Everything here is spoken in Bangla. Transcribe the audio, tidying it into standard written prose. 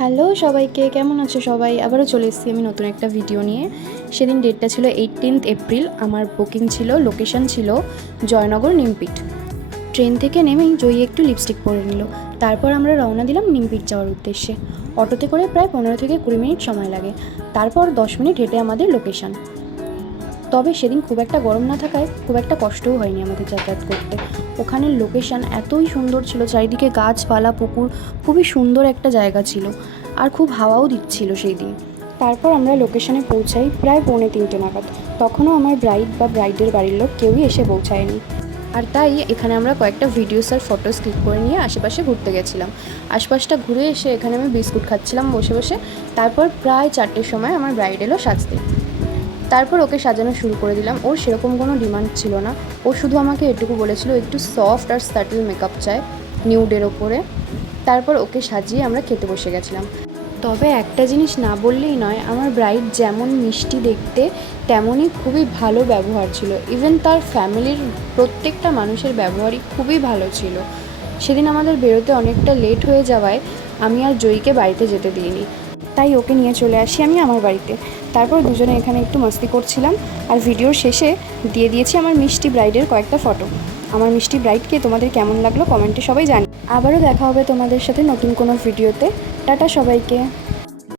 হ্যালো সবাইকে, কেমন আছো সবাই? আবারও চলে এসেছি আমি নতুন একটা ভিডিও নিয়ে। সেদিন ডেটটা ছিল 18th এপ্রিল। আমার বুকিং ছিল, লোকেশন ছিল জয়নগর নিমপিট। ট্রেন থেকে নেমেই জয়ী একটু লিপস্টিক পরে নিল। তারপর আমরা রওনা দিলাম নিমপিট যাওয়ার উদ্দেশ্যে। অটোতে করে প্রায় 15 থেকে 20 মিনিট সময় লাগে। তারপর 10 মিনিট হেঁটে আমাদের লোকেশন। তবে সেদিন খুব একটা গরম না থাকায় খুব একটা কষ্টও হয়নি আমাদের যাতায়াত করতে। ওখানের লোকেশান এতই সুন্দর ছিল, চারিদিকে গাছপালা, পুকুর, খুবই সুন্দর একটা জায়গা ছিল। আর খুব হাওয়াও দিচ্ছিল সেই দিন। তারপর আমরা লোকেশানে পৌঁছাই প্রায় 2:45 নাগাদ। তখনও আমার ব্রাইড বা ব্রাইডের বাড়ির লোক কেউই এসে পৌঁছায়নি। আর তাই এখানে আমরা কয়েকটা ভিডিওস আর ফটোস ক্লিক করে নিয়ে আশেপাশে ঘুরতে গেছিলাম। আশপাশটা ঘুরে এসে এখানে আমি বিস্কুট খাচ্ছিলাম বসে বসে। তারপর প্রায় 4টের সময় আমার ব্রাইড এলো সাজতে। তারপর ওকে সাজানো শুরু করে দিলাম। ওর সেরকম কোনো ডিমান্ড ছিল না। ও শুধু আমাকে এটুকু বলেছিল একটু সফট আর সাটল মেকআপ চায় নিউডের ওপরে। তারপর ওকে সাজিয়ে আমরা খেতে বসে গেছিলাম। তবে একটা জিনিস না বললেই নয়, আমার ব্রাইড যেমন মিষ্টি দেখতে তেমনই খুবই ভালো ব্যবহার ছিল। ইভেন তার ফ্যামিলির প্রত্যেকটা মানুষের ব্যবহারই খুবই ভালো ছিল। সেদিন আমাদের বেরোতে অনেকটা লেট হয়ে যাওয়ায় আমি আর জয়ীকে বাড়িতে যেতে দিইনি, তাই ওকে নিয়ে চলে আসি আমি আমার বাড়িতে। তারপর দুজনে এখানে একটু মাস্তি করছিলাম। আর ভিডিওর শেষে দিয়ে দিয়েছি আমার মিষ্টি ব্রাইডের কয়েকটা ফটো। আমার মিষ্টি ব্রাইডকে তোমাদের কেমন লাগলো কমেন্টে সবাই জানি। আবারও দেখা হবে তোমাদের সাথে নতুন কোনো ভিডিওতে। টাটা সবাইকে।